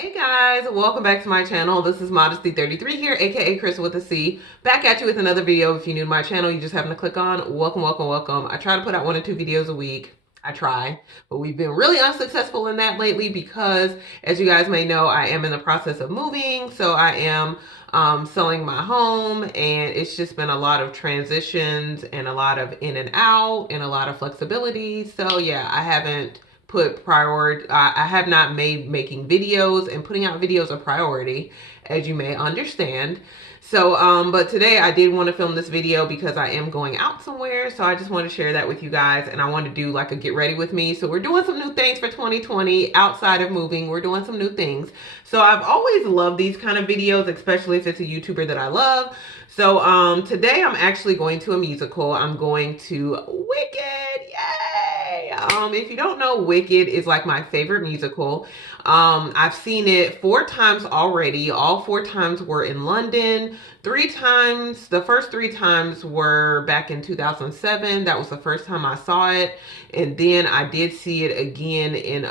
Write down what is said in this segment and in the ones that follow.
Hey guys, welcome back to my channel. This is Modesty33 here, aka Chris with a C. Back at you with another video. If you're new to my channel, you just happen to click on. Welcome, welcome, welcome. I try to put out 1 or 2 videos a week. I try, but we've been really unsuccessful in that lately because, as you guys may know, I am in the process of moving. So I am selling my home, and it's just been a lot of transitions and a lot of in and out and a lot of flexibility. So yeah, I haven't put priority. I have not made making videos and putting out videos a priority, as you may understand. So, but today I did want to film this video because I am going out somewhere. So I just want to share that with you guys, and I want to do like a get ready with me. So we're doing some new things for 2020 outside of moving. We're doing some new things. So I've always loved these kind of videos, especially if it's a YouTuber that I love. So today I'm actually going to a musical. I'm going to Wicked. Yay! If you don't know, Wicked is like my favorite musical. I've seen it 4 times already. All 4 times were in London. 3 times, the first 3 times were back in 2007. That was the first time I saw it. And then I did see it again in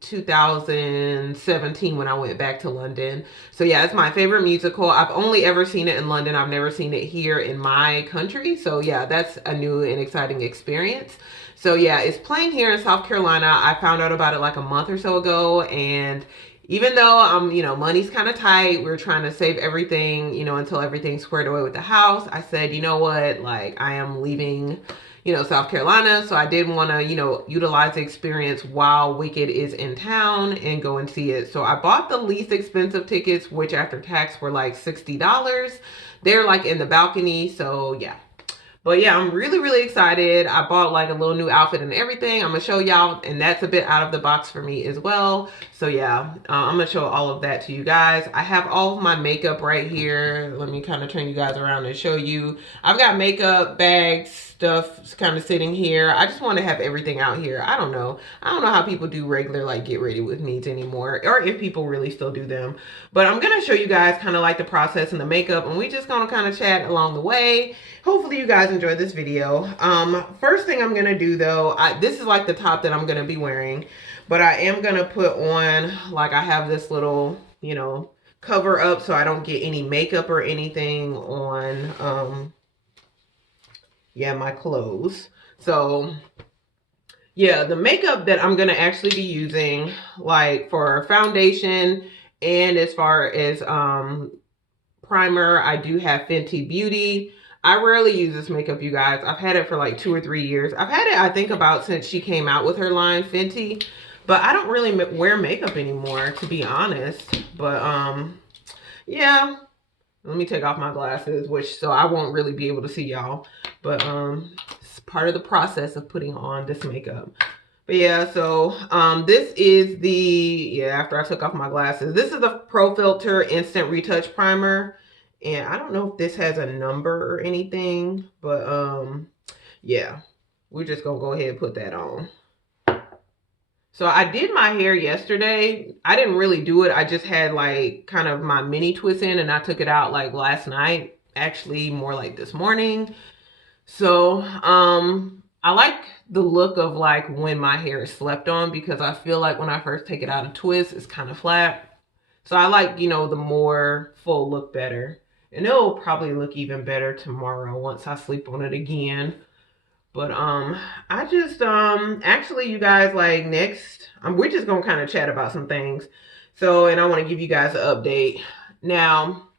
2017 when I went back to London. So yeah, it's my favorite musical. I've only ever seen it in London. I've never seen it here in my country. So yeah, that's a new and exciting experience. So yeah, it's playing here in South Carolina. I found out about it like a month or so ago, and even though money's kind of tight, we're trying to save everything, until everything's squared away with the house. I said, you know what, like I am leaving, South Carolina, so I did want to, utilize the experience while Wicked is in town and go and see it. So I bought the least expensive tickets, which after tax were like $60. They're like in the balcony, so yeah. But yeah, I'm really, really excited. I bought like a little new outfit and everything. I'm going to show y'all, and that's a bit out of the box for me as well. So yeah, I'm going to show all of that to you guys. I have all of my makeup right here. Let me kind of turn you guys around and show you. I've got makeup, bags, stuff kind of sitting here. I just want to have everything out here. I don't know. I don't know how people do regular like get ready with me's anymore, or if people really still do them. But I'm going to show you guys kind of like the process and the makeup, and we just going to kind of chat along the way. Hopefully you guys enjoyed this video. First thing I'm gonna do though, this is like the top that I'm gonna be wearing, but I am gonna put on, like I have this little, cover up so I don't get any makeup or anything on, yeah, my clothes. So yeah, the makeup that I'm gonna actually be using, like for foundation and as far as primer, I do have Fenty Beauty. I rarely use this makeup, you guys. I've had it for like 2 or 3 years. I've had it, I think, about since she came out with her line, Fenty. But I don't really wear makeup anymore, to be honest. But, yeah. Let me take off my glasses, so I won't really be able to see y'all. But, it's part of the process of putting on this makeup. But yeah, so, this is after I took off my glasses, this is the Pro Filter Instant Retouch Primer. And I don't know if this has a number or anything, but yeah, we're just gonna go ahead and put that on. So I did my hair yesterday. I didn't really do it. I just had like kind of my mini twist in, and I took it out like last night, actually more like this morning. So I like the look of like when my hair is slept on, because I feel like when I first take it out and twist, it's kind of flat. So I like, the more full look better. And it'll probably look even better tomorrow once I sleep on it again. But I just actually, you guys, like next, we're just gonna kind of chat about some things. So, and I want to give you guys an update. Now,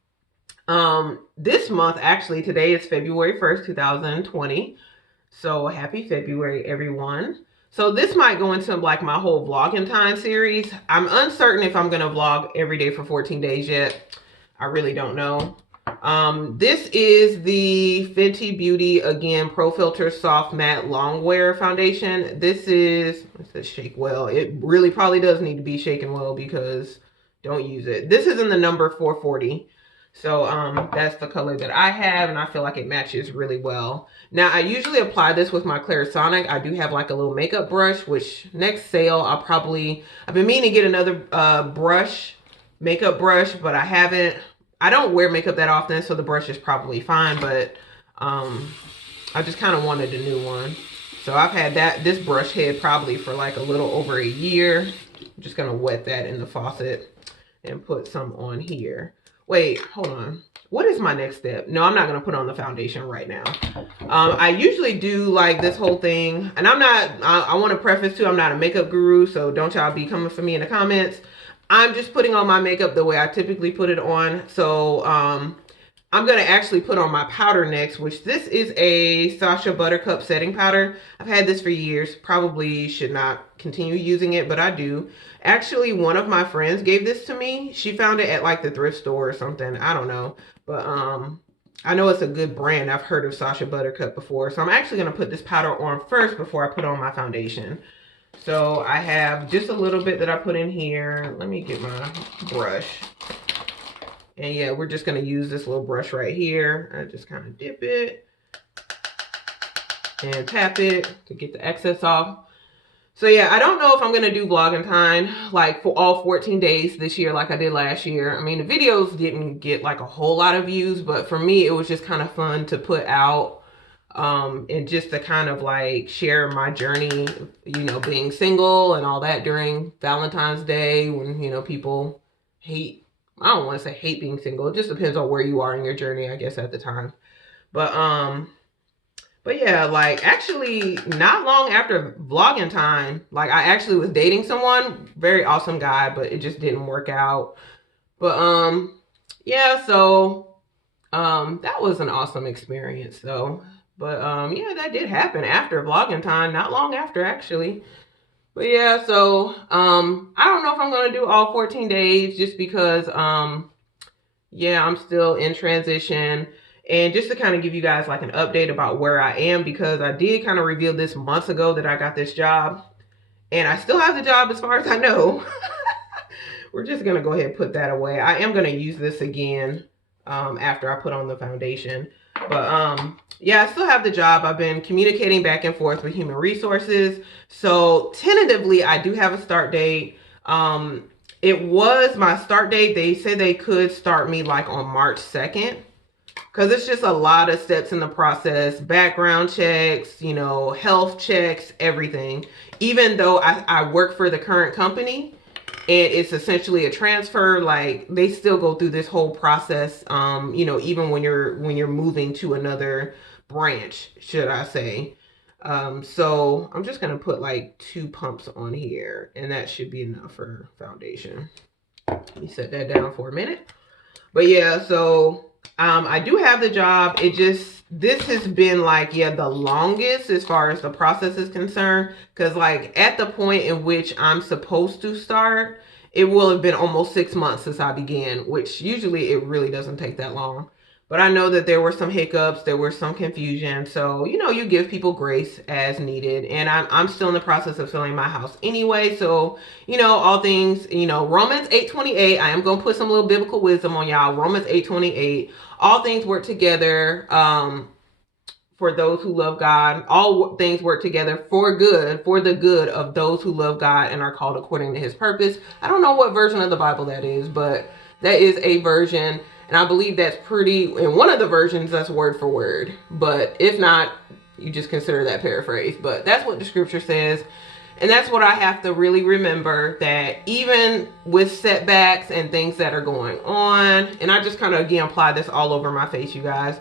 this month, actually, today is February 1st, 2020. So happy February, everyone. So this might go into like my whole Vlogentine series. I'm uncertain if I'm gonna vlog every day for 14 days yet. I really don't know. This is the Fenty Beauty, again, Pro Filter Soft Matte Longwear Foundation. This is, it says shake well. It really probably does need to be shaken well, because don't use it. This is in the number 440. So that's the color that I have, and I feel like it matches really well. Now, I usually apply this with my Clarisonic. I do have like a little makeup brush, which next sale, I've been meaning to get another makeup brush, but I haven't. I don't wear makeup that often, so the brush is probably fine, but I just kind of wanted a new one. So I've had this brush head probably for like a little over a year. I'm just gonna wet that in the faucet and put some on here. Wait, hold on. What is my next step? No, I'm not gonna put on the foundation right now. I usually do like this whole thing, and I want to preface too, I'm not a makeup guru, so don't y'all be coming for me in the comments. I'm just putting on my makeup the way I typically put it on. So I'm going to actually put on my powder next, which this is a Sasha Buttercup setting powder. I've had this for years. Probably should not continue using it, but I do. Actually, one of my friends gave this to me. She found it at like the thrift store or something. I don't know. But I know it's a good brand. I've heard of Sasha Buttercup before. So I'm actually going to put this powder on first before I put on my foundation. So I have just a little bit that I put in here. Let me get my brush. And yeah, we're just going to use this little brush right here. I just kind of dip it and tap it to get the excess off. So yeah, I don't know if I'm going to do Vlogentine like for all 14 days this year like I did last year. I mean, the videos didn't get like a whole lot of views, but for me, it was just kind of fun to put out and just to kind of like share my journey, you know, being single and all that during Valentine's Day when, you know, people hate. I don't want to say hate being single. It just depends on where you are in your journey, I guess, at the time. But yeah, like actually not long after Vlogentine, like I actually was dating someone, very awesome guy, but it just didn't work out. But yeah, so that was an awesome experience though. But yeah, that did happen after Vlogentine, not long after actually. But yeah, so I don't know if I'm gonna do all 14 days just because yeah, I'm still in transition. And just to kind of give you guys like an update about where I am, because I did kind of reveal this months ago that I got this job. And I still have the job as far as I know. We're just gonna go ahead and put that away. I am gonna use this again after I put on the foundation. But yeah, I still have the job. I've been communicating back and forth with human resources. So tentatively, I do have a start date. It was my start date. They said they could start me like on March 2nd. Because it's just a lot of steps in the process. Background checks, you know, health checks, everything. Even though I work for the current company and it's essentially a transfer, like they still go through this whole process, you know, even when you're moving to another branch, should I say. So I'm just going to put like 2 pumps on here and that should be enough for foundation. Let me set that down for a minute. But yeah, so I do have the job. This has been like, yeah, the longest as far as the process is concerned. Because like at the point in which I'm supposed to start, it will have been almost 6 months since I began, which usually it really doesn't take that long. But I know that there were some hiccups, there was some confusion. So, you know, you give people grace as needed. And I'm still in the process of filling my house anyway. So, you know, all things, you know, Romans 8:28, I am going to put some little biblical wisdom on y'all. Romans 8:28, all things work together for those who love God. All things work together for good, for the good of those who love God and are called according to his purpose. I don't know what version of the Bible that is, but that is a version. And I believe that's in one of the versions, that's word for word. But if not, you just consider that paraphrase. But that's what the scripture says. And that's what I have to really remember, that even with setbacks and things that are going on, and I just kind of, again, apply this all over my face, you guys.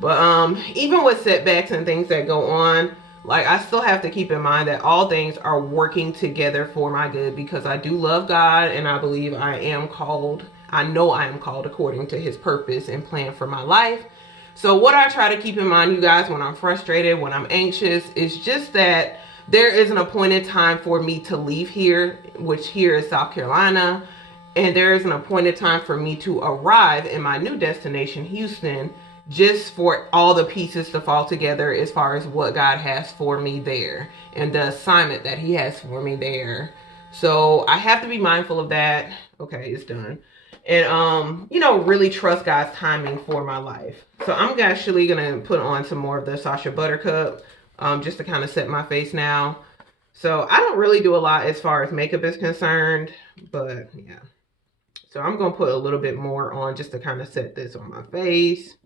But even with setbacks and things that go on, like I still have to keep in mind that all things are working together for my good, because I do love God and I believe I am called. I know I am called according to his purpose and plan for my life. So what I try to keep in mind, you guys, when I'm frustrated, when I'm anxious, is just that there is an appointed time for me to leave here, which here is South Carolina. And there is an appointed time for me to arrive in my new destination, Houston, just for all the pieces to fall together as far as what God has for me there and the assignment that he has for me there. So I have to be mindful of that. Okay, it's done. And, you know, really trust God's timing for my life. So I'm actually going to put on some more of the Sasha Buttercup, just to kind of set my face now. So I don't really do a lot as far as makeup is concerned, but yeah. So I'm going to put a little bit more on just to kind of set this on my face.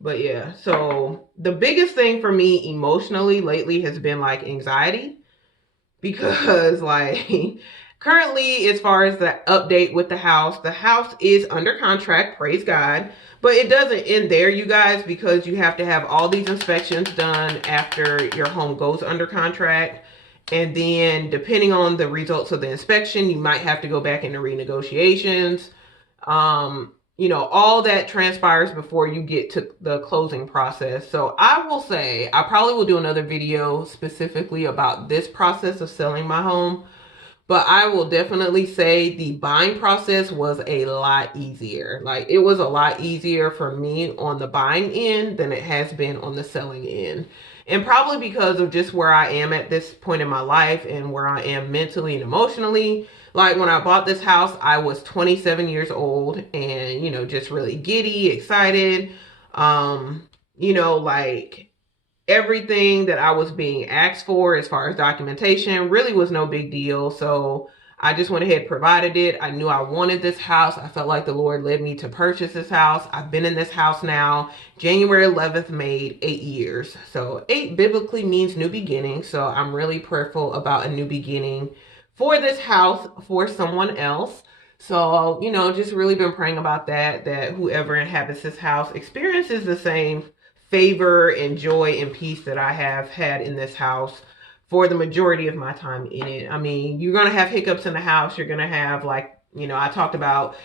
But yeah, so the biggest thing for me emotionally lately has been like anxiety. because like currently, as far as the update with the house is under contract, praise God. But it doesn't end there, you guys, because you have to have all these inspections done after your home goes under contract. And then depending on the results of the inspection, you might have to go back into renegotiations. You know, all that transpires before you get to the closing process. So I will say, I probably will do another video specifically about this process of selling my home. But I will definitely say the buying process was a lot easier. Like, it was a lot easier for me on the buying end than it has been on the selling end. And probably because of just where I am at this point in my life and where I am mentally and emotionally. Like, when I bought this house, I was 27 years old and, you know, just really giddy, excited. You know, like, everything that I was being asked for as far as documentation really was no big deal. So I just went ahead and provided it. I knew I wanted this house. I felt like the Lord led me to purchase this house. I've been in this house now. January 11th made 8 years. So 8 biblically means new beginning. So I'm really prayerful about a new beginning for this house for someone else. So, you know, just really been praying about that whoever inhabits this house experiences the same favor and joy and peace that I have had in this house for the majority of my time in it. I mean, you're going to have hiccups in the house. You're going to have, like, you know, I talked about,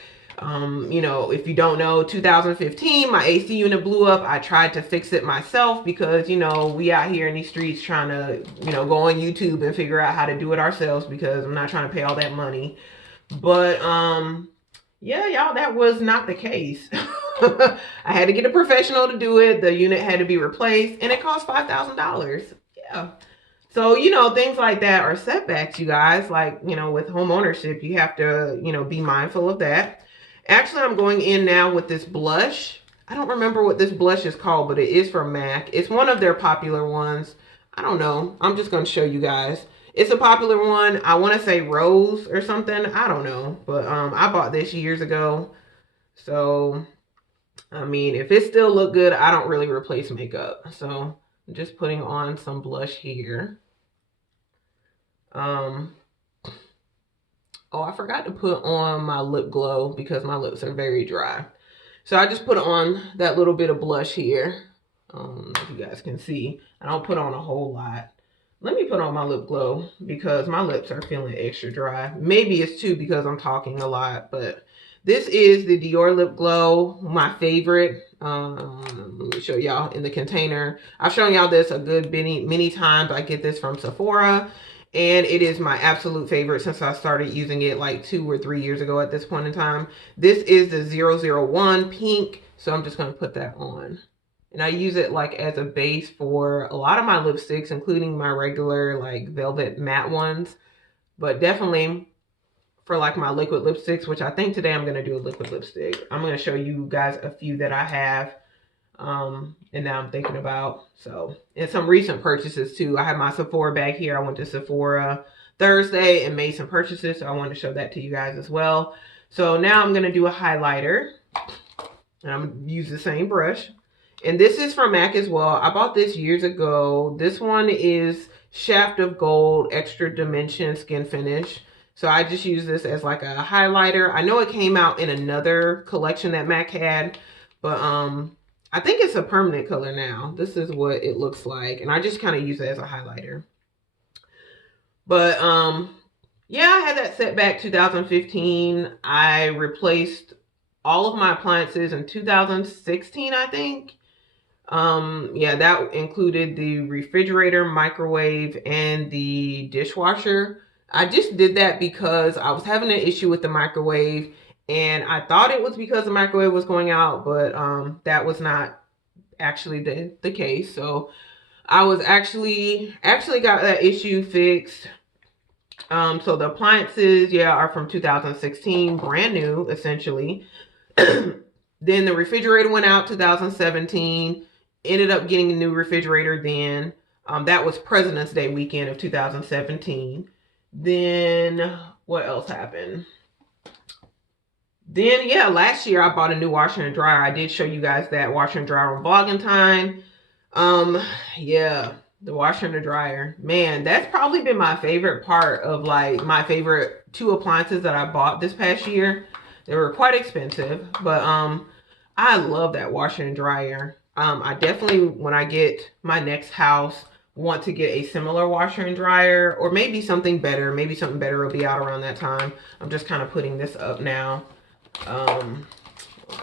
you know, if you don't know, 2015, my AC unit blew up. I tried to fix it myself because, you know, we out here in these streets trying to, you know, go on YouTube and figure out how to do it ourselves because I'm not trying to pay all that money. But, yeah, y'all, that was not the case. I had to get a professional to do it. The unit had to be replaced and it cost $5,000. Yeah. So, you know, things like that are setbacks, you guys. Like, you know, with home ownership, you have to, you know, be mindful of that. Actually, I'm going in now with this blush. I don't remember what this blush is called, but it is from MAC. It's one of their popular ones. I don't know. I'm just going to show you guys. It's a popular one. I want to say Rose or something. I don't know. But I bought this years ago. So, I mean, if it still look good, I don't really replace makeup. So, I'm just putting on some blush here. Oh, I forgot to put on my lip glow because my lips are very dry. So, I just put on that little bit of blush here. If you guys can see, I don't put on a whole lot. Let me put on my lip glow because my lips are feeling extra dry. Maybe it's too because I'm talking a lot, but this is the Dior lip glow, my favorite. Let me show y'all in the container. I've shown y'all this a good many times. I get this from Sephora and it is my absolute favorite since I started using it like 2 or 3 years ago at this point in time. This is the 001 pink, so I'm just going to put that on. And I use it like as a base for a lot of my lipsticks, including my regular like velvet matte ones. But definitely for like my liquid lipsticks, which I think today I'm going to do a liquid lipstick. I'm going to show you guys a few that I have and now I'm thinking about. So, and some recent purchases too. I have my Sephora bag here. I went to Sephora Thursday and made some purchases. So I wanted to show that to you guys as well. So now I'm going to do a highlighter. And I'm going to use the same brush. And this is from MAC as well. I bought this years ago. This one is Shaft of Gold Extra Dimension Skinfinish. So I just use this as like a highlighter. I know it came out in another collection that MAC had, but I think it's a permanent color now. This is what it looks like. And I just kind of use it as a highlighter. But yeah, I had that setback 2015. I replaced all of my appliances in 2016, I think. Yeah, that included the refrigerator, microwave, and the dishwasher. I just did that because I was having an issue with the microwave and I thought it was because the microwave was going out, but that was not actually the case. So I was actually got that issue fixed. So the appliances, yeah, are from 2016, brand new, essentially. Then the refrigerator went out 2017. Ended up getting a new refrigerator then. That was President's Day weekend of 2017. Then what else happened? Then, yeah, last year I bought a new washer and dryer. I did show you guys that washer and dryer on Vlogentine. Yeah, The washer and the dryer. Man, that's probably been my favorite part of like my favorite 2 appliances that I bought this past year. They were quite expensive, but I love that washer and dryer. I definitely, when I get my next house, want to get a similar washer and dryer, or maybe something better. Maybe something better will be out around that time. I'm just kind of putting this up now. Oh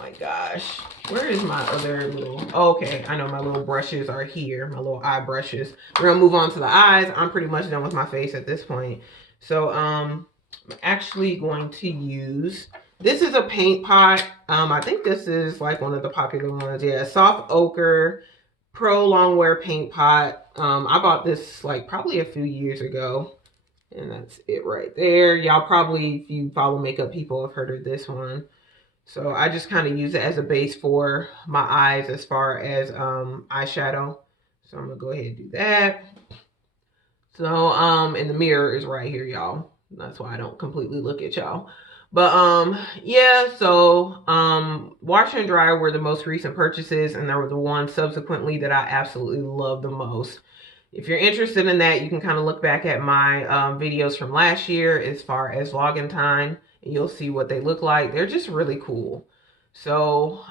my gosh. Where is my other little... Oh, okay, I know my little brushes are here. My little eye brushes. We're gonna move on to the eyes. I'm pretty much done with my face at this point. So, I'm actually going to use... This is a paint pot. I think this is like one of the popular ones. Yeah, soft ochre Prolongwear paint pot. I bought this like probably a few years ago. And that's it right there. Y'all probably, if you follow makeup people, have heard of this one. So I just kind of use it as a base for my eyes as far as eyeshadow. So I'm gonna go ahead and do that. So and the mirror is right here, y'all. That's why I don't completely look at y'all. But yeah, so washer and dryer were the most recent purchases, and they were the ones subsequently that I absolutely love the most. If you're interested in that, you can kind of look back at my videos from last year as far as Vlogentine, and you'll see what they look like. They're just really cool. So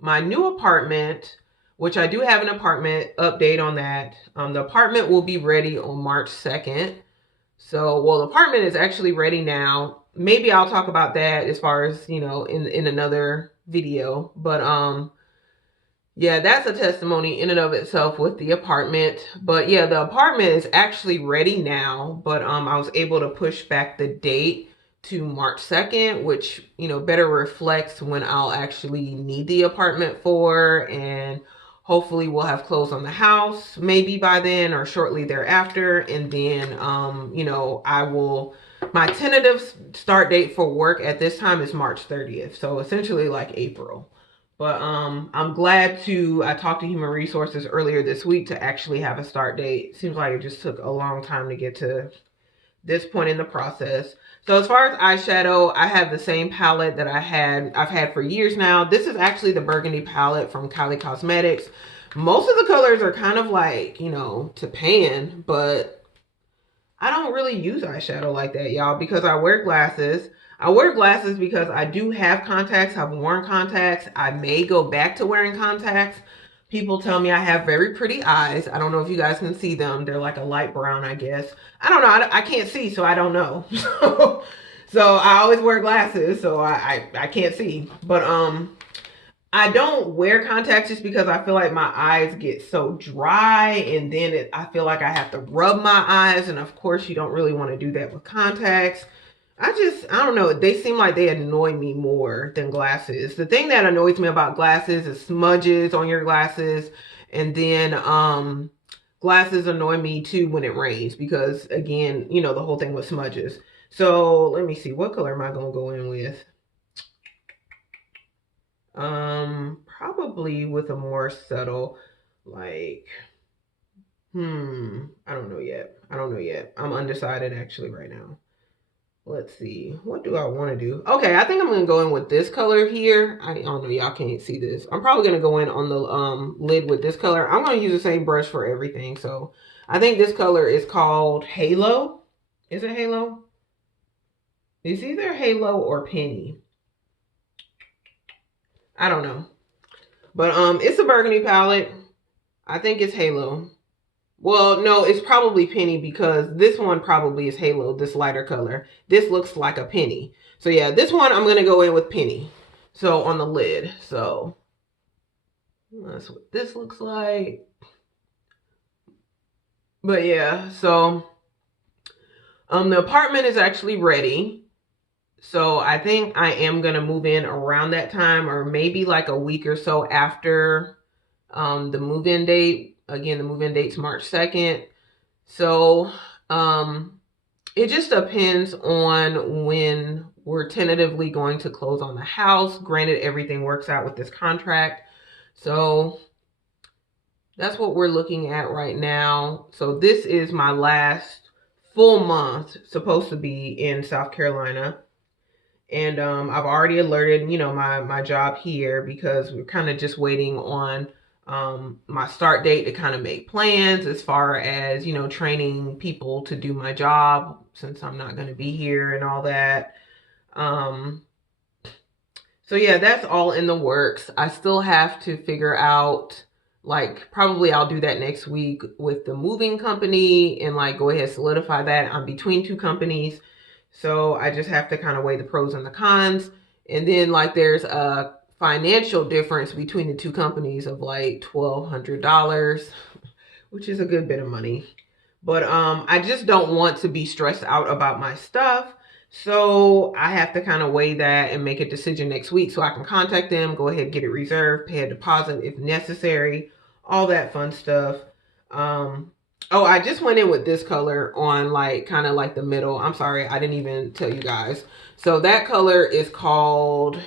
my new apartment, which I do have an apartment update on that. The apartment will be ready on March 2nd. So, well, the apartment is actually ready now. Maybe I'll talk about that as far as, you know, in another video. But yeah, that's a testimony in and of itself with the apartment. But yeah, the apartment is actually ready now. But I was able to push back the date to March 2nd, which, you know, better reflects when I'll actually need the apartment for. And hopefully we'll have closed on the house maybe by then or shortly thereafter. And then, you know, my tentative start date for work at this time is March 30th. So essentially like April. But I'm glad I talked to Human Resources earlier this week to actually have a start date. Seems like it just took a long time to get to this point in the process. So as far as eyeshadow, I have the same palette that I've had for years now. This is actually the Burgundy palette from Kylie Cosmetics. Most of the colors are kind of like, you know, to pan, but I don't really use eyeshadow like that, y'all, because I wear glasses. I wear glasses because I do have contacts. I've worn contacts. I may go back to wearing contacts. People tell me I have very pretty eyes. I don't know if you guys can see them. They're like a light brown, I guess. I don't know. I can't see, so I don't know. So I always wear glasses, so I can't see. But I don't wear contacts just because I feel like my eyes get so dry, and then I feel like I have to rub my eyes, and of course you don't really want to do that with contacts. I don't know. They seem like they annoy me more than glasses. The thing that annoys me about glasses is smudges on your glasses. And then glasses annoy me too when it rains because, again, you know, the whole thing with smudges. So let me see. What color am I going to go in with? Probably with a more subtle, like, I don't know yet. I'm undecided actually right now. Let's see. What do I want to do? Okay, I think I'm going to go in with this color here. I don't know. Y'all can't see this. I'm probably going to go in on the lid with this color. I'm going to use the same brush for everything. So I think this color is called Halo. Is it Halo? It's either Halo or Penny. I don't know. But it's a burgundy palette. I think it's Halo. Well, no, it's probably Penny because this one probably is Halo, this lighter color. This looks like a Penny. So yeah, this one I'm going to go in with Penny. So on the lid. So that's what this looks like. But yeah, so the apartment is actually ready. So I think I am going to move in around that time or maybe like a week or so after the move-in date. Again, the move-in date's March 2nd. So it just depends on when we're tentatively going to close on the house. Granted, everything works out with this contract. So that's what we're looking at right now. So this is my last full month supposed to be in South Carolina. And I've already alerted, you know, my job here because we're kind of just waiting on my start date to kind of make plans as far as, you know, training people to do my job since I'm not going to be here and all that. So yeah, that's all in the works. I still have to figure out, like, probably I'll do that next week with the moving company and like go ahead solidify that. I'm between two companies. So I just have to kind of weigh the pros and the cons. And then like there's a financial difference between the two companies of like $1,200, which is a good bit of money. But I just don't want to be stressed out about my stuff. So I have to kind of weigh that and make a decision next week so I can contact them, go ahead, get it reserved, pay a deposit if necessary, all that fun stuff. Oh, I just went in with this color on like kind of like the middle. I'm sorry, I didn't even tell you guys. So that color is called,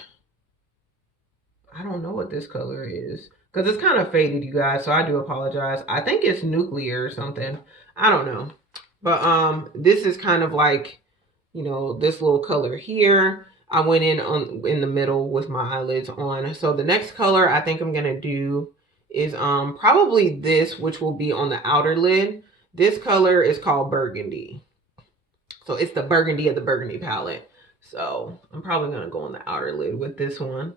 I don't know what this color is because it's kind of faded, you guys. So I do apologize. I think it's nuclear or something. I don't know. But this is kind of like, you know, this little color here. I went in the middle with my eyelids on. So the next color I think I'm gonna do is probably this, which will be on the outer lid. This color is called Burgandy. So it's the Burgandy of the Burgundy palette. So I'm probably gonna go on the outer lid with this one.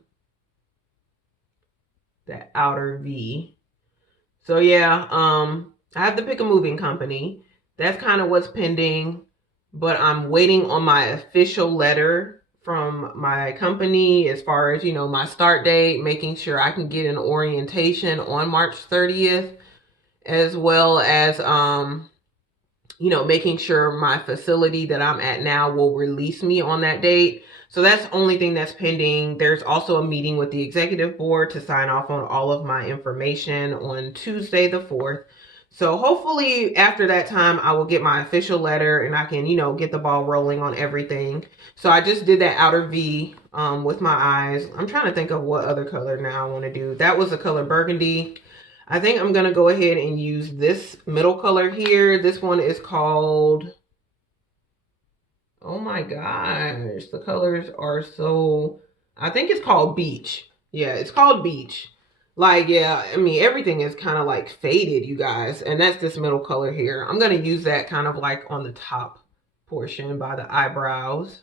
That outer V. So yeah, I have to pick a moving company. That's kind of what's pending. But I'm waiting on my official letter from my company as far as, you know, my start date, making sure I can get an orientation on March 30th, as well as, you know, making sure my facility that I'm at now will release me on that date. So that's the only thing that's pending. There's also a meeting with the executive board to sign off on all of my information on Tuesday the 4th. So hopefully after that time, I will get my official letter and I can, you know, get the ball rolling on everything. So I just did that outer V with my eyes. I'm trying to think of what other color now I want to do. That was the color Burgundy. I think I'm going to go ahead and use this middle color here. This one is called, oh my gosh, the colors are so, I think it's called Beach. Yeah, it's called Beach. Like, yeah, I mean, everything is kind of like faded, you guys. And that's this middle color here. I'm going to use that kind of like on the top portion by the eyebrows.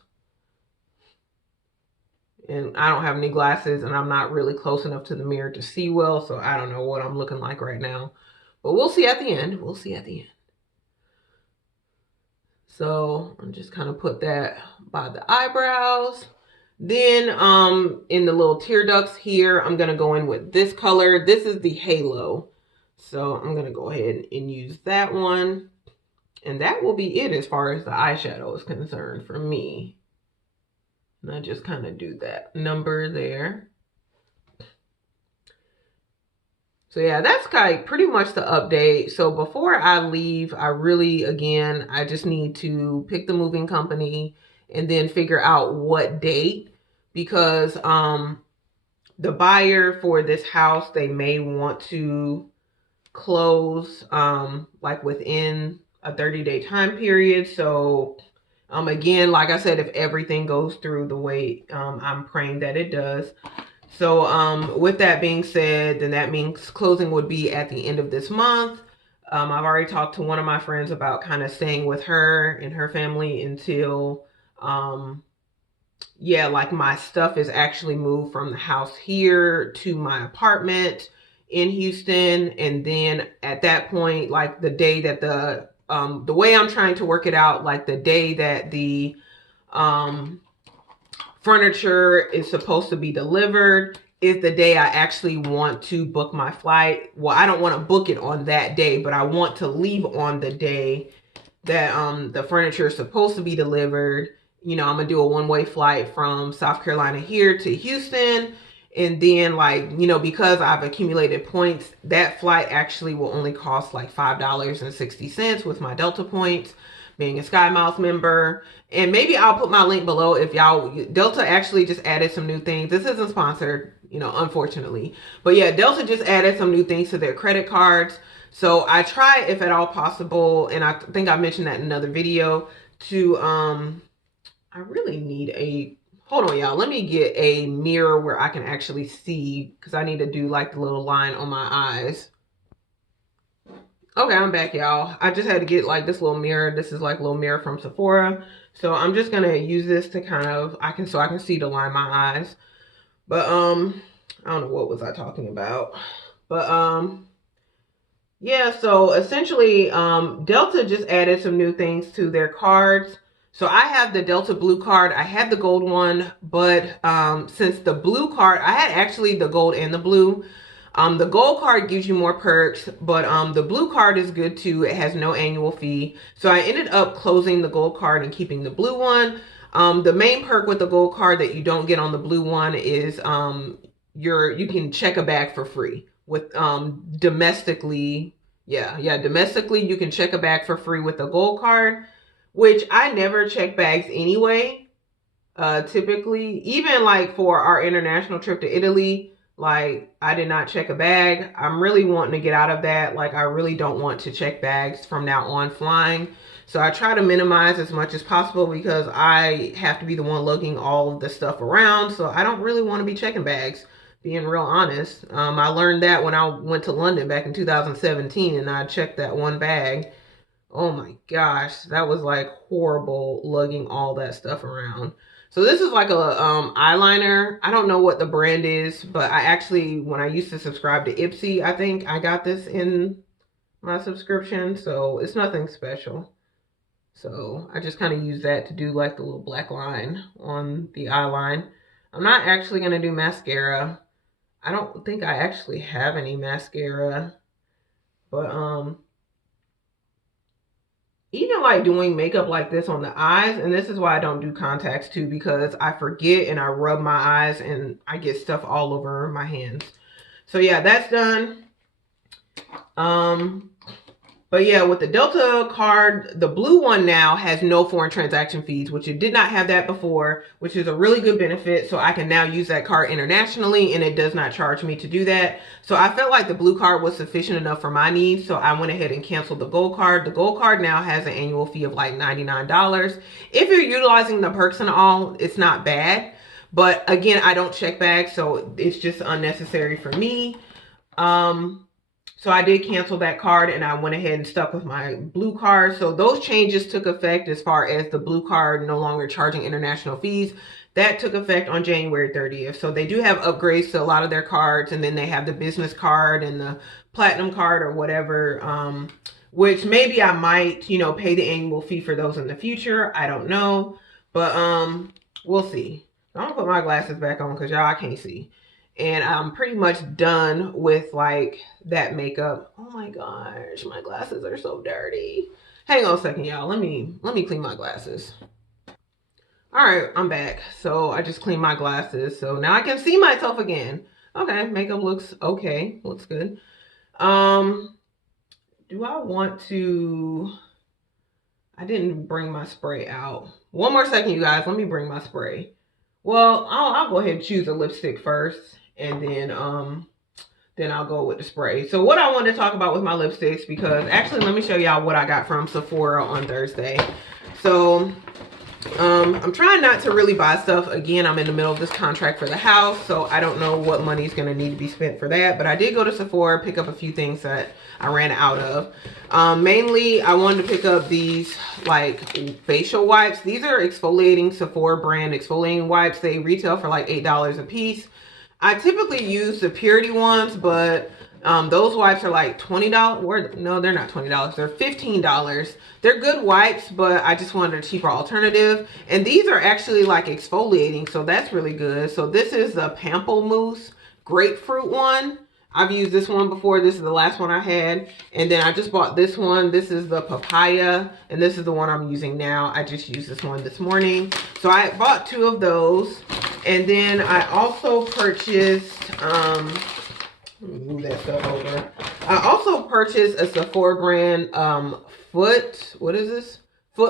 And I don't have any glasses and I'm not really close enough to the mirror to see well. So I don't know what I'm looking like right now. But we'll see at the end. We'll see at the end. So I'm just kind of put that by the eyebrows. Then in the little tear ducts here, I'm going to go in with this color. This is the Halo. So I'm going to go ahead and use that one. And that will be it as far as the eyeshadow is concerned for me. And I just kind of do that number there. So yeah, that's like pretty much the update. So before I leave, I really, again, I just need to pick the moving company and then figure out what date, because the buyer for this house, they may want to close like within a 30-day time period. So again, like I said, if everything goes through the way I'm praying that it does. So with that being said, then that means closing would be at the end of this month. I've already talked to one of my friends about kind of staying with her and her family until yeah, like my stuff is actually moved from the house here to my apartment in Houston. And then at that point, like the day that the way I'm trying to work it out, like the day that the furniture is supposed to be delivered is the day I actually want to book my flight. Well, I don't want to book it on that day, but I want to leave on the day that the furniture is supposed to be delivered. You know, I'm gonna do a one-way flight from South Carolina here to Houston. And then, like, you know, because I've accumulated points, that flight actually will only cost like $5.60 with my Delta points, being a Sky Miles member. And maybe I'll put my link below if y'all, Delta actually just added some new things. This isn't sponsored, you know, unfortunately. But yeah, Delta just added some new things to their credit cards. So I try, if at all possible, and I think I mentioned that in another video, to, I really need a, hold on, y'all. Let me get a mirror where I can actually see, because I need to do like the little line on my eyes. Okay, I'm back, y'all. I just had to get like this little mirror. This is like a little mirror from Sephora. So I'm just gonna use this to kind of, so I can see to line my eyes. But I don't know, what was I talking about? But yeah, so essentially Delta just added some new things to their cards. So I have the Delta blue card. I had the gold one, but since the blue card, I had actually the gold and the blue. The gold card gives you more perks, but the blue card is good too. It has no annual fee. So I ended up closing the gold card and keeping the blue one. The main perk with the gold card that you don't get on the blue one is you can check a bag for free with domestically. Domestically you can check a bag for free with the gold card, which I never check bags anyway. Typically, even like for our international trip to Italy, like I did not check a bag. I'm really wanting to get out of that. Like I really don't want to check bags from now on flying. So I try to minimize as much as possible because I have to be the one lugging all of the stuff around. So I don't really want to be checking bags, being real honest. I learned that when I went to London back in 2017 and I checked that one bag. Oh my gosh, that was like horrible lugging all that stuff around. So this is like a eyeliner. I don't know what the brand is, but I actually, when I used to subscribe to Ipsy, I think I got this in my subscription. So it's nothing special. So I just kind of use that to do like the little black line on the eyeline. I'm not actually going to do mascara. I don't think I actually have any mascara. But even like doing makeup like this on the eyes, and this is why I don't do contacts too, because I forget and I rub my eyes and I get stuff all over my hands. So yeah, that's done. But yeah, with the Delta card, the blue one now has no foreign transaction fees, which it did not have that before, which is a really good benefit. So I can now use that card internationally and it does not charge me to do that. So I felt like the blue card was sufficient enough for my needs. So I went ahead and canceled the gold card. The gold card now has an annual fee of like $99. If you're utilizing the perks and all, it's not bad. But again, I don't check bags, so it's just unnecessary for me. So I did cancel that card and I went ahead and stuck with my blue card. So those changes took effect as far as the blue card no longer charging international fees. That took effect on January 30th. So they do have upgrades to a lot of their cards, and then they have the business card and the platinum card or whatever, which maybe I might, pay the annual fee for those in the future. I don't know, but we'll see. I'm gonna put my glasses back on because y'all, I can't see. And I'm pretty much done with like that makeup. Oh my gosh, my glasses are so dirty. Hang on a second, y'all. Let me clean my glasses. All right, I'm back. So I just cleaned my glasses. So now I can see myself again. Okay, makeup looks okay. Looks good. Do I want to... I didn't bring my spray out. One more second, you guys. Let me bring my spray. Well, I'll go ahead and choose a lipstick first, and then I'll go with the spray. So what I wanted to talk about with my lipsticks, because actually let me show y'all what I got from Sephora on Thursday. So I'm trying not to really buy stuff. Again, I'm in the middle of this contract for the house, so I don't know what money's going to need to be spent for that. But I did go to Sephora, pick up a few things that I ran out of. Mainly, I wanted to pick up these like facial wipes. These are exfoliating Sephora brand exfoliating wipes. They retail for like $8 a piece. I typically use the Purity ones, but those wipes are like $20. No, they're not $20. They're $15. They're good wipes, but I just wanted a cheaper alternative. And these are actually like exfoliating, so that's really good. So this is the Pamplemousse Grapefruit one. I've used this one before. This is the last one I had. And then I just bought this one. This is the Papaya, and this is the one I'm using now. I just used this one this morning. So I bought 2 of those. And then I also purchased... move that stuff over. I also purchased a Sephora brand foot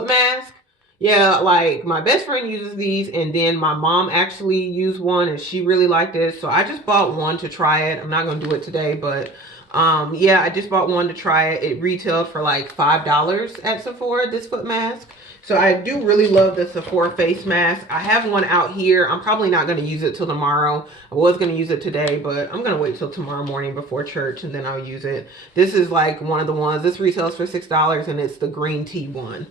mask. Yeah, like my best friend uses these, and then my mom actually used one and she really liked it. So I just bought one to try it. I'm not gonna do it today, but yeah, I just bought one to try it. It retailed for like $5 at Sephora, this foot mask. So I do really love the Sephora face mask. I have one out here. I'm probably not going to use it till tomorrow. I was going to use it today, but I'm going to wait till tomorrow morning before church and then I'll use it. This is like one of the ones. This retails for $6 and it's the green tea one.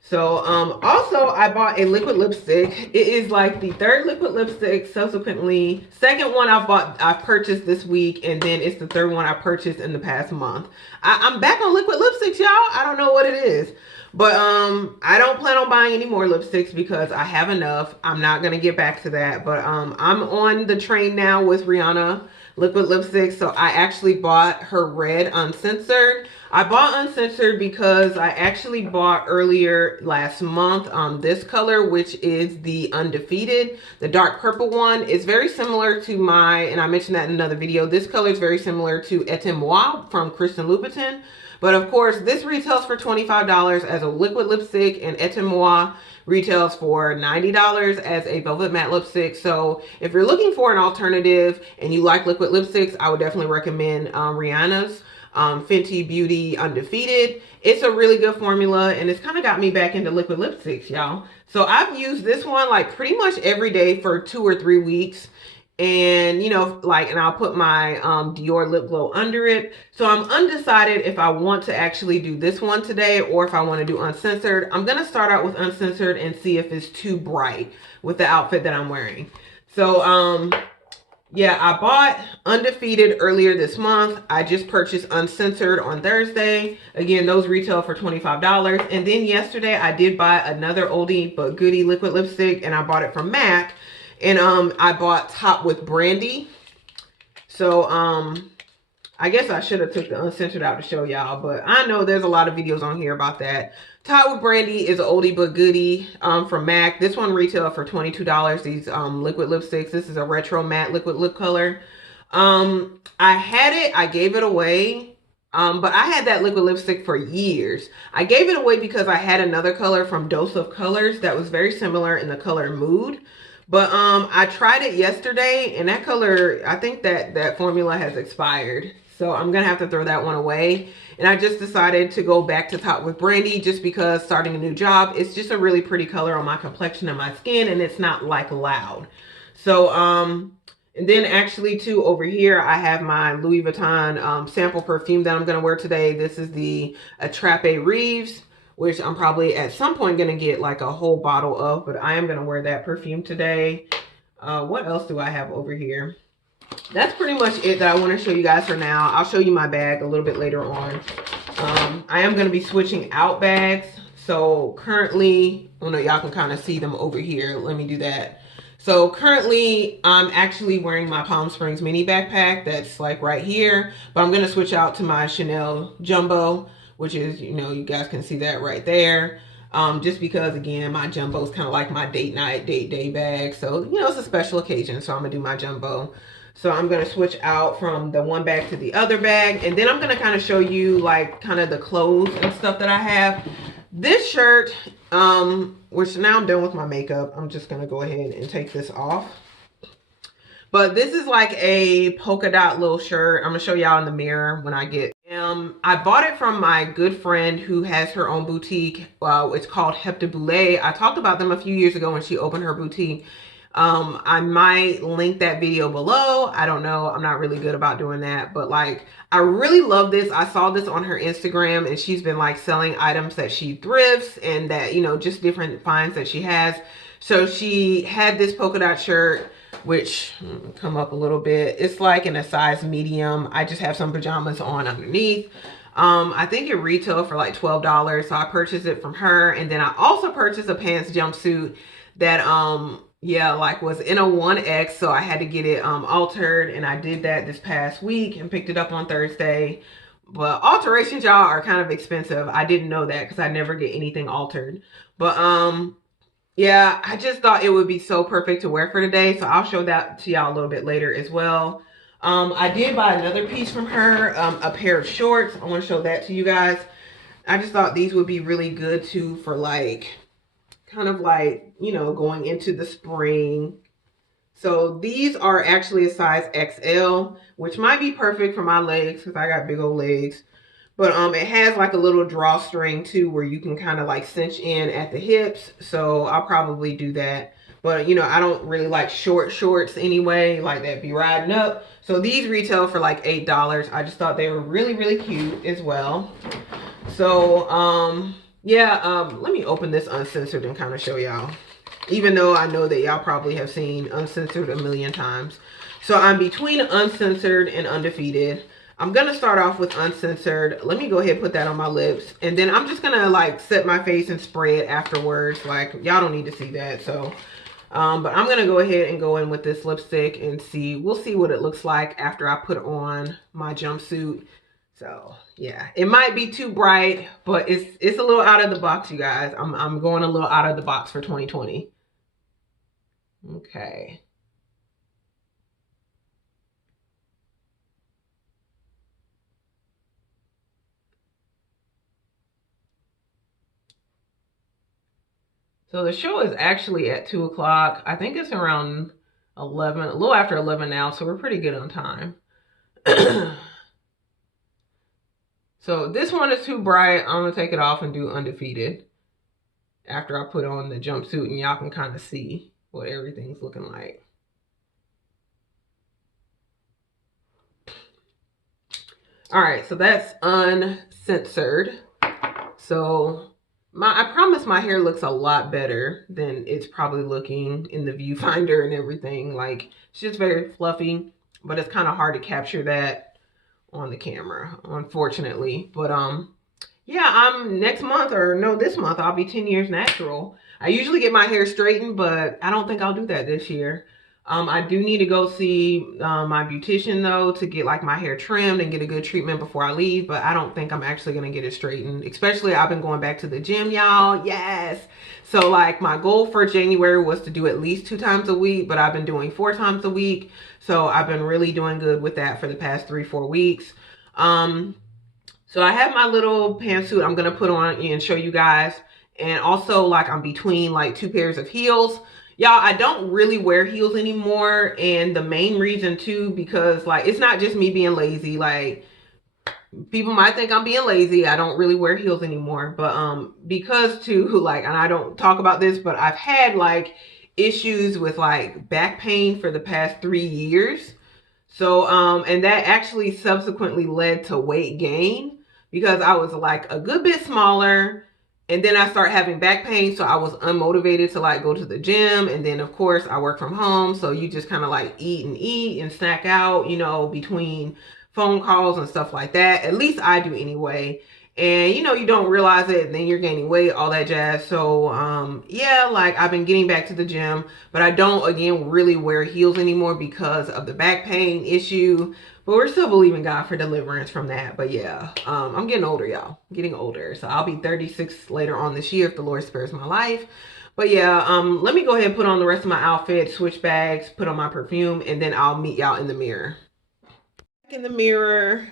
So also I bought a liquid lipstick. It is like the third liquid lipstick, subsequently second one I've purchased this week, and then it's the third one I purchased in the past month. I'm back on liquid lipsticks, y'all. I don't know what it is, but I don't plan on buying any more lipsticks because I have enough. I'm not gonna get back to that, but I'm on the train now with Rihanna liquid lipstick. So I actually bought her red Uncensored. I bought Uncensored because I actually bought earlier last month this color, which is the Undefeated, the dark purple one. It's very similar to and I mentioned that in another video, this color is very similar to Et Moi from Christian Louboutin. But of course, this retails for $25 as a liquid lipstick, and Et Moi retails for $90 as a velvet matte lipstick. So if you're looking for an alternative and you like liquid lipsticks, I would definitely recommend Rihanna's Fenty Beauty Undefeated. It's a really good formula, and it's kind of got me back into liquid lipsticks, y'all. So I've used this one like pretty much every day for 2 or 3 weeks. And, you know, like, and I'll put my Dior lip glow under it. So I'm undecided if I want to actually do this one today or if I want to do Uncensored. I'm going to start out with Uncensored and see if it's too bright with the outfit that I'm wearing. So, yeah, I bought Undefeated earlier this month. I just purchased Uncensored on Thursday. Again, those retail for $25. And then yesterday I did buy another oldie but goodie liquid lipstick, and I bought it from MAC. And I bought Top with Brandy. So I guess I should have took the Uncensored out to show y'all, but I know there's a lot of videos on here about that. Top with Brandy is an oldie but goodie from MAC. This one retailed for $22. These liquid lipsticks. This is a retro matte liquid lip color. I had it, I gave it away. But I had that liquid lipstick for years. I gave it away because I had another color from Dose of Colors that was very similar in the color Mood. But I tried it yesterday, and that color, I think that formula has expired. So I'm going to have to throw that one away. And I just decided to go back to Top with Brandy just because starting a new job, it's just a really pretty color on my complexion and my skin, and it's not like loud. So, and then actually too, over here, I have my Louis Vuitton sample perfume that I'm going to wear today. This is the Attrape-Reves, which I'm probably at some point going to get like a whole bottle of, but I am going to wear that perfume today. What else do I have over here? That's pretty much it that I want to show you guys for now. I'll show you my bag a little bit later on. I am going to be switching out bags. So currently, oh no, y'all can kind of see them over here. Let me do that. So currently, I'm actually wearing my Palm Springs mini backpack that's like right here, but I'm going to switch out to my Chanel Jumbo, which is, you know, you guys can see that right there. Just because, again, my Jumbo is kind of like my date night, date day bag. So, you know, it's a special occasion, so I'm going to do my Jumbo. So I'm going to switch out from the one bag to the other bag. And then I'm going to kind of show you, like, kind of the clothes and stuff that I have. This shirt, which now I'm done with my makeup. I'm just going to go ahead and take this off. But this is like a polka dot little shirt. I'm going to show y'all in the mirror when I get. I bought it from my good friend who has her own boutique. It's called Hepta Boulay. I talked about them a few years ago when she opened her boutique. I might link that video below. I don't know. I'm not really good about doing that. But like, I really love this. I saw this on her Instagram, and she's been like selling items that she thrifts and that, you know, just different finds that she has. So she had this polka dot shirt, which come up a little bit. It's like in a size medium. I just have some pajamas on underneath. I think it retailed for like $12. So I purchased it from her. And then I also purchased a pants jumpsuit that, yeah, like was in a 1X. So I had to get it altered. And I did that this past week and picked it up on Thursday. But alterations, y'all, are kind of expensive. I didn't know that because I never get anything altered. But, yeah, I just thought it would be so perfect to wear for today. So I'll show that to y'all a little bit later as well. I did buy another piece from her, a pair of shorts. I want to show that to you guys. I just thought these would be really good too for like, kind of like, you know, going into the spring. So these are actually a size XL, which might be perfect for my legs because I got big old legs. But it has like a little drawstring too where you can kind of like cinch in at the hips. So I'll probably do that. But you know, I don't really like short shorts anyway, like that be riding up. So these retail for like $8. I just thought they were really, really cute as well. So yeah, let me open this Uncensored and kind of show y'all. Even though I know that y'all probably have seen Uncensored a million times. So I'm between Uncensored and Undefeated. I'm going to start off with Uncensored. Let me go ahead and put that on my lips. And then I'm just going to like set my face and spray it afterwards. Like y'all don't need to see that. So, but I'm going to go ahead and go in with this lipstick and see. We'll see what it looks like after I put on my jumpsuit. So yeah, it might be too bright, but it's a little out of the box, you guys. I'm going a little out of the box for 2020. Okay. So the show is actually at 2 o'clock. I think it's around 11, a little after 11 now, so we're pretty good on time. So this one is too bright. I'm gonna take it off and do Undefeated after I put on the jumpsuit, and y'all can kind of see what everything's looking like. All right, so that's Uncensored. So I promise my hair looks a lot better than it's probably looking in the viewfinder and everything. Like, it's just very fluffy, but it's kind of hard to capture that on the camera, unfortunately. But yeah, this month I'll be 10 years natural. I usually get my hair straightened, but I don't think I'll do that this year. I do need to go see my beautician though to get like my hair trimmed and get a good treatment before I leave, but I don't think I'm actually gonna get it straightened. Especially I've been going back to the gym, y'all. Yes. So like my goal for January was to do at least 2 times a week, but I've been doing 4 times a week. So I've been really doing good with that for the past 3-4 weeks. So I have my little pantsuit I'm gonna put on and show you guys. And also like I'm between like 2 pairs of heels. Y'all, I don't really wear heels anymore, and the main reason too, because like it's not just me being lazy. Like people might think I'm being lazy. I don't really wear heels anymore, but because too, like, and I don't talk about this, but I've had like issues with like back pain for the past 3 years. So and that actually subsequently led to weight gain because I was like a good bit smaller. And then I started having back pain, so I was unmotivated to like go to the gym. And then of course I work from home, so you just kind of like eat and snack out, you know, between phone calls and stuff like that. At least I do anyway. And you know, you don't realize it, and then you're gaining weight, all that jazz. So yeah, like I've been getting back to the gym, but I don't again really wear heels anymore because of the back pain issue. But we're still believing God for deliverance from that. But yeah, I'm getting older, y'all. Getting older. So I'll be 36 later on this year if the Lord spares my life. But yeah, let me go ahead and put on the rest of my outfit, switch bags, put on my perfume, and then I'll meet y'all in the mirror. In the mirror,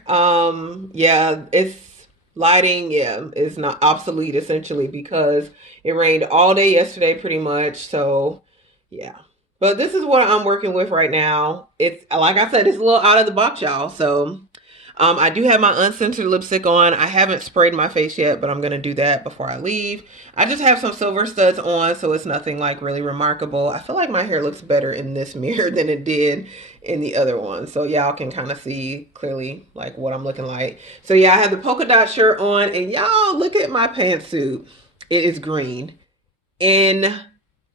yeah, it's lighting, yeah, it's not obsolete essentially because it rained all day yesterday pretty much. So yeah. But this is what I'm working with right now. It's, like I said, it's a little out of the box, y'all. So I do have my Uncensored lipstick on. I haven't sprayed my face yet, but I'm going to do that before I leave. I just have some silver studs on, so it's nothing like really remarkable. I feel like my hair looks better in this mirror than it did in the other one. So y'all can kind of see clearly like what I'm looking like. So yeah, I have the polka dot shirt on, and y'all look at my pantsuit. It is green in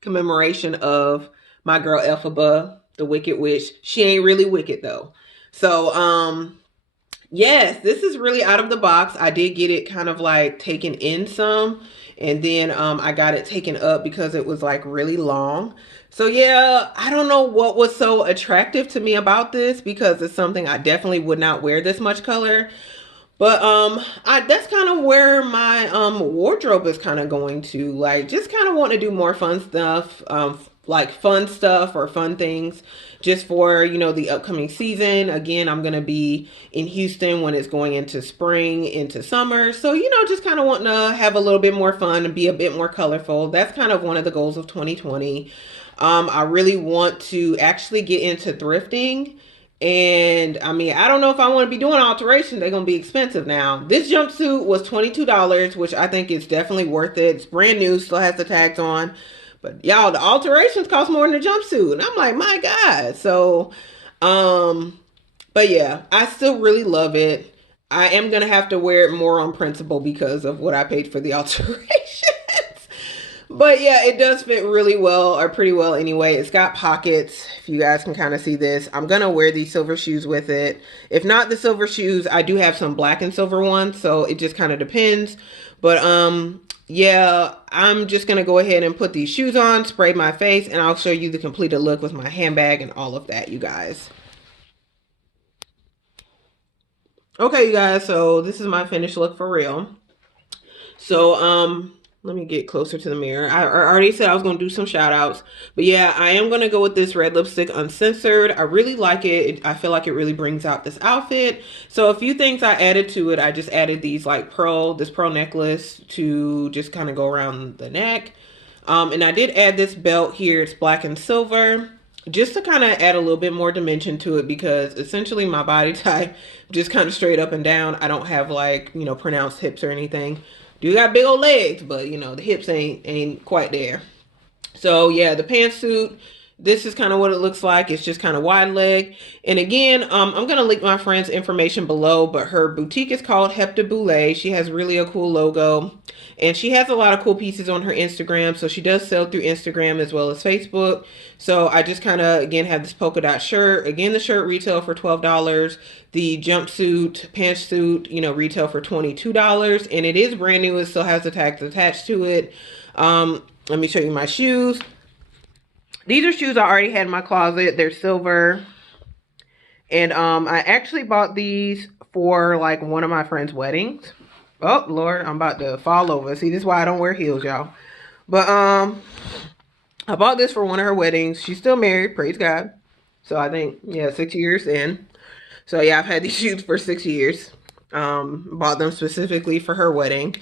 commemoration of my girl Elphaba, the Wicked Witch. She ain't really wicked though. So yes, this is really out of the box. I did get it kind of like taken in some, and then I got it taken up because it was like really long. So yeah, I don't know what was so attractive to me about this because it's something I definitely would not wear this much color. But that's kind of where my wardrobe is kind of going to, like, just kind of want to do more fun stuff, like fun stuff or fun things just for, you know, the upcoming season. Again, I'm going to be in Houston when it's going into spring, into summer. So, you know, just kind of wanting to have a little bit more fun and be a bit more colorful. That's kind of one of the goals of 2020. I really want to actually get into thrifting And I mean, I don't know if I want to be doing alterations. They're going to be expensive now. This jumpsuit was $22, which I think is definitely worth it. It's brand new, still has the tags on. But y'all, the alterations cost more than the jumpsuit. And I'm like, my God. So, but yeah, I still really love it. I am going to have to wear it more on principle because of what I paid for the alterations. But yeah, it does fit really well, or pretty well anyway. It's got pockets, if you guys can kind of see this. I'm going to wear these silver shoes with it. If not the silver shoes, I do have some black and silver ones, so it just kind of depends. But yeah, I'm just going to go ahead and put these shoes on, spray my face, and I'll show you the completed look with my handbag and all of that, you guys. Okay, you guys, so this is my finished look for real. So, let me get closer to the mirror. I already said I was going to do some shout outs. But yeah, I am going to go with this red lipstick Uncensored. I really like it. I feel like it really brings out this outfit. So a few things I added to it. I just added these like this pearl necklace to just kind of go around the neck. And I did add this belt here. It's black and silver. Just to kind of add a little bit more dimension to it, because essentially my body type just kind of straight up and down. I don't have like, you know, pronounced hips or anything. Do got big old legs, but you know, the hips ain't quite there. So yeah, the pantsuit, this is kind of what it looks like. It's just kind of wide leg. And again, I'm going to link my friend's information below, but her boutique is called Hepta Boule. She has really a cool logo, and she has a lot of cool pieces on her Instagram. So she does sell through Instagram as well as Facebook. So I just kind of, again, have this polka dot shirt. Again, the shirt retail for $12. The jumpsuit, pantsuit, you know, retail for $22. And it is brand new. It still has the tags attached to it. Let me show you my shoes. These are shoes I already had in my closet. They're silver. And I actually bought these for like one of my friend's weddings. Oh, Lord, I'm about to fall over. See, this is why I don't wear heels, y'all. But I bought this for one of her weddings. She's still married, praise God. So I think, yeah, 6 years in. So yeah, I've had these shoes for 6 years. Bought them specifically for her wedding.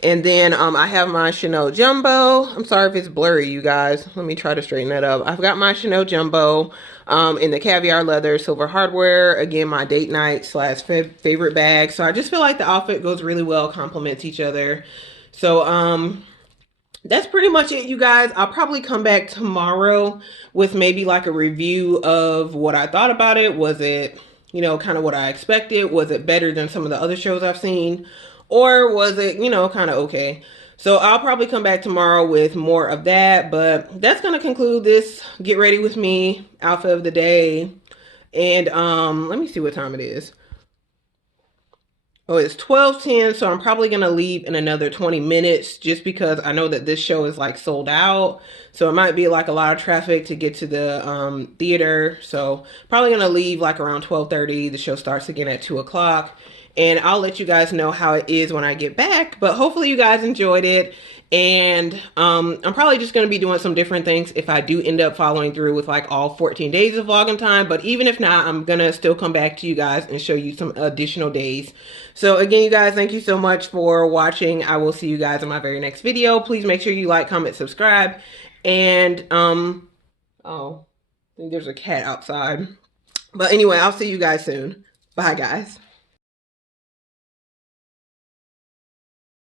And then I have my Chanel Jumbo. I'm sorry if it's blurry, you guys. Let me try to straighten that up. I've got my Chanel Jumbo in the caviar leather silver hardware. Again, my date night / favorite bag. So I just feel like the outfit goes really well, complements each other. So that's pretty much it, you guys. I'll probably come back tomorrow with maybe like a review of what I thought about it. Was it, you know, kind of what I expected? Was it better than some of the other shows I've seen? Or was it, you know, kind of okay? So I'll probably come back tomorrow with more of that. But that's going to conclude this Get Ready With Me outfit of the day. And let me see what time it is. Oh, it's 12:10, so I'm probably going to leave in another 20 minutes just because I know that this show is like sold out. So it might be like a lot of traffic to get to the theater. So probably going to leave like around 12:30. The show starts again at 2 o'clock. And I'll let you guys know how it is when I get back. But hopefully you guys enjoyed it. And I'm probably just going to be doing some different things if I do end up following through with like all 14 days of Vlogentine. But even if not, I'm going to still come back to you guys and show you some additional days. So again, you guys, thank you so much for watching. I will see you guys in my very next video. Please make sure you like, comment, subscribe. And, oh, I think there's a cat outside. But anyway, I'll see you guys soon. Bye, guys.